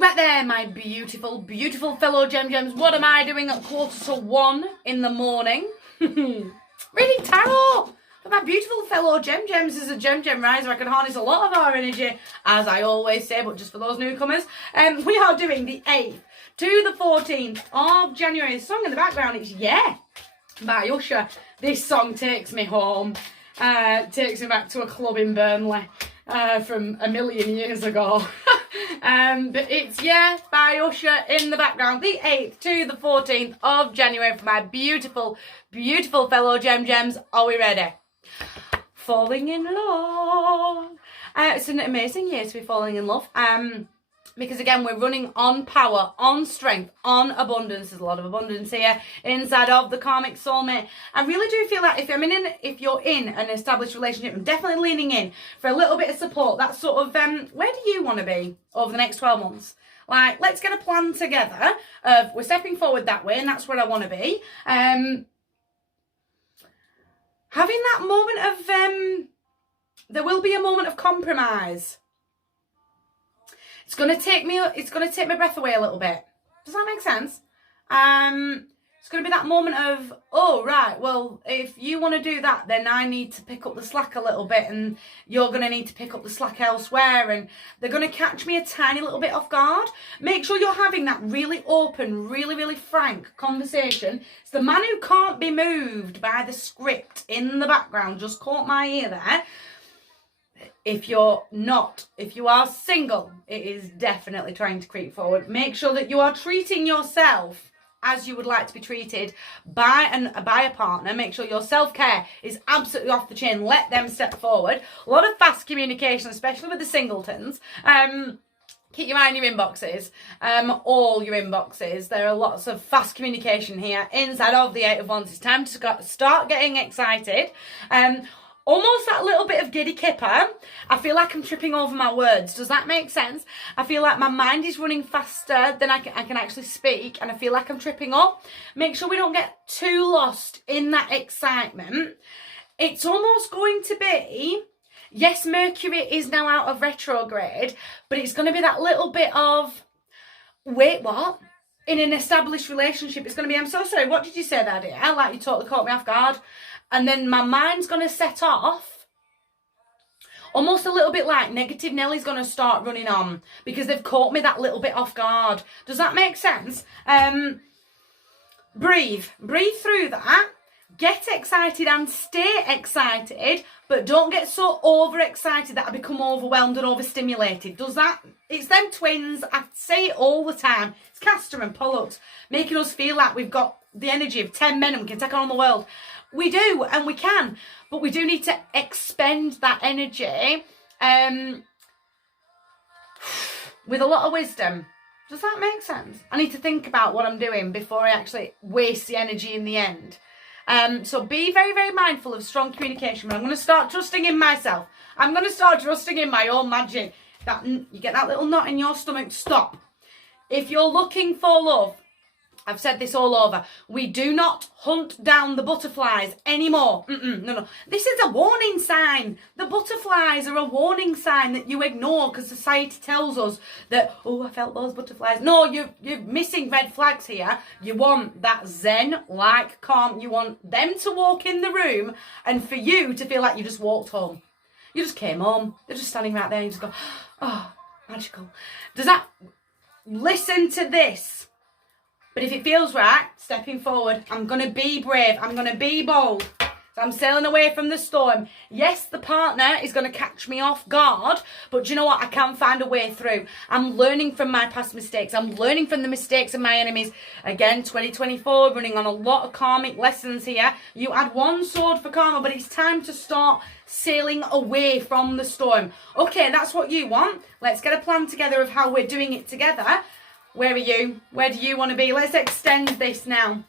Right there, my beautiful, beautiful fellow Gem-Gems. What am I doing at 1:45 in the morning? Reading tarot. But my beautiful fellow Gem-Gems is a Gem-Gem riser. I can harness a lot of our energy, as I always say, but just for those newcomers. We are doing the 8th to the 14th of January. The song in the background is Yeah by Usher. This song takes me home. Takes me back to a club in Burnley from a million years ago. But it's Yeah by Usher in the background. The 8th to the 14th of January for my beautiful, beautiful fellow Gem-Gems. Are we ready? Falling in love. It's an amazing year to be falling in love. Because again, we're running on power, on strength, on abundance. There's a lot of abundance here inside of the karmic soulmate. I really do feel that if you're in an established relationship, I'm definitely leaning in for a little bit of support. That's sort of where do you want to be over the next 12 months? Like, let's get a plan together of we're stepping forward that way, and that's where I want to be. Having that moment of there will be a moment of compromise. It's gonna take my breath away a little bit. Does that make sense? It's gonna be that moment of, oh right, well, if you want to do that, then I need to pick up the slack a little bit, and you're gonna need to pick up the slack elsewhere, and they're gonna catch me a tiny little bit off guard. Make sure you're having that really open, really, really frank conversation. It's the man who can't be moved by the script in the background. Just caught my ear there. If you are single, it is definitely trying to creep forward. Make sure that you are treating yourself as you would like to be treated by a partner. Make sure your self-care is absolutely off the chain. Let them step forward. A lot of fast communication, especially with the singletons. Keep your eye on your inboxes, all your inboxes. There are lots of fast communication here inside of the 8 of Wands. It's time to start getting excited. Almost that little bit of giddy kipper. I feel like I'm tripping over my words. Does that make sense? I feel like my mind is running faster than I can actually speak, and I feel like I'm tripping up. Make sure we don't get too lost in that excitement. It's almost going to be, yes, Mercury is now out of retrograde, but it's going to be that little bit of, wait, what? In an established relationship, it's going to be, I'm so sorry, what did you say there, dear? Like, you totally caught me off guard. And then my mind's going to set off, almost a little bit like Negative Nelly's going to start running on because they've caught me that little bit off guard. Does that make sense? Breathe through that. Get excited and stay excited, but don't get so overexcited that I become overwhelmed and overstimulated. Does that? It's them twins. I say it all the time. It's Castor and Pollux, making us feel like we've got the energy of 10 men and we can take on the world. We do, and we can, but we do need to expend that energy with a lot of wisdom. Does that make sense? I need to think about what I'm doing before I actually waste the energy in the end. So be very, very mindful of strong communication. But I'm going to start trusting in myself. I'm going to start trusting in my own magic. That you get that little knot in your stomach, stop. If you're looking for love, I've said this all over. We do not hunt down the butterflies anymore. No. This is a warning sign. The butterflies are a warning sign that you ignore because society tells us that, oh, I felt those butterflies. No, you're missing red flags here. You want that zen-like calm. You want them to walk in the room and for you to feel like you just walked home. You just came home. They're just standing right there and you just go, oh, magical. Does that... Listen to this. But if it feels right, stepping forward, I'm going to be brave. I'm going to be bold. So I'm sailing away from the storm. Yes, the partner is going to catch me off guard. But do you know what? I can find a way through. I'm learning from my past mistakes. I'm learning from the mistakes of my enemies. Again, 2024, running on a lot of karmic lessons here. You had one sword for karma, but it's time to start sailing away from the storm. Okay, that's what you want. Let's get a plan together of how we're doing it together. Where are you? Where do you want to be? Let's extend this now.